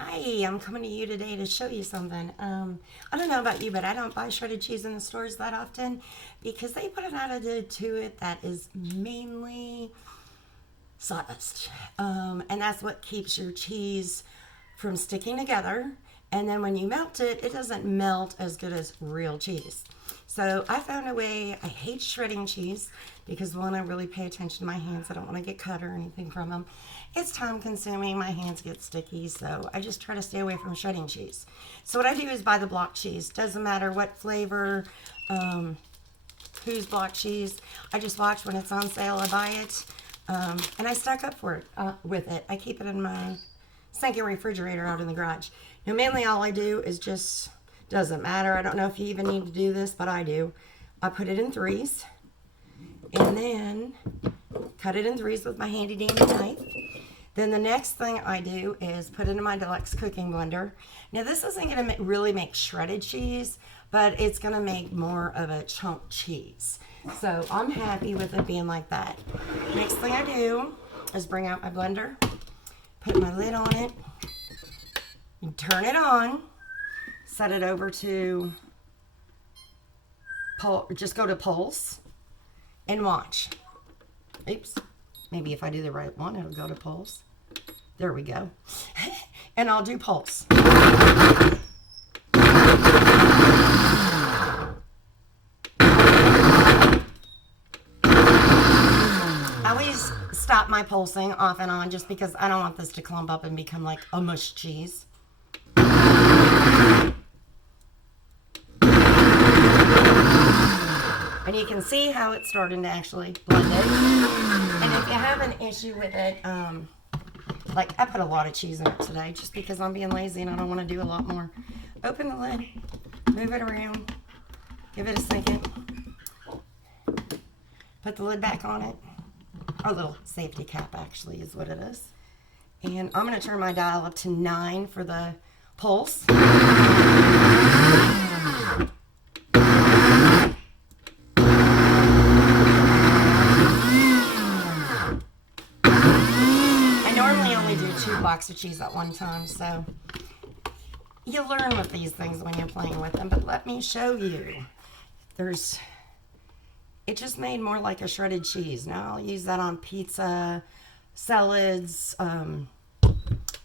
Hi, I'm coming to you today to show you something. I don't know about you, but I don't buy shredded cheese in the stores that often because they put an additive to it that is mainly sawdust. And that's what keeps your cheese from sticking together. And then when you melt it, it doesn't melt as good as real cheese. So I found a way. I hate shredding cheese because one, I really pay attention to my hands. I don't want to get cut or anything from them. It's time consuming. My hands get sticky, so I just try to stay away from shredding cheese. So what I do is buy the block cheese. Doesn't matter what flavor, whose block cheese. I just watch when it's on sale. I buy it, and I stock up for it with it. I keep it in my sink and refrigerator out in the garage. Now, mainly all I do is just, doesn't matter. I don't know if you even need to do this, but I do. I put it in threes, and then cut it in threes with my handy dandy knife. Then the next thing I do is put it in my deluxe cooking blender. Now this isn't going to really make shredded cheese, but it's going to make more of a chunk cheese. So I'm happy with it being like that. Next thing I do is bring out my blender, put my lid on it, and turn it on, set it over to, just go to pulse, and watch. Oops, maybe if I do the right one, it'll go to pulse. There we go. And I'll do pulse. I always stop my pulsing off and on just because I don't want this to clump up and become like a mush cheese. And you can see how it's starting to actually blend it. And if you have an issue with it, like I put a lot of cheese in it today just because I'm being lazy and I don't want to do a lot more. Open the lid, move it around, give it a second, put the lid back on it. A little safety cap actually is what it is. And I'm going to turn my dial up to 9 for the pulse. Blocks of cheese at one time, so you learn with these things when you're playing with them. But let me show you. It just made more like a shredded cheese. Now I'll use that on pizza, salads,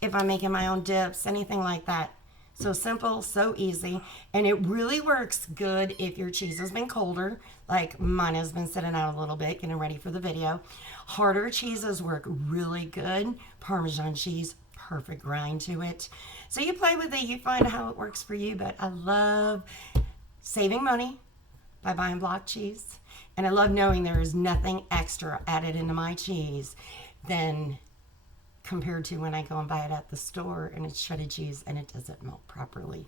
if I'm making my own dips, anything like that. So simple, so easy, and it really works good if your cheese has been colder, like mine has been sitting out a little bit, getting ready for the video. Harder cheeses work really good. Parmesan cheese, perfect grind to it. So you play with it, you find how it works for you, but I love saving money by buying block cheese, and I love knowing there is nothing extra added into my cheese than compared to when I go and buy it at the store and it's shredded cheese and it doesn't melt properly.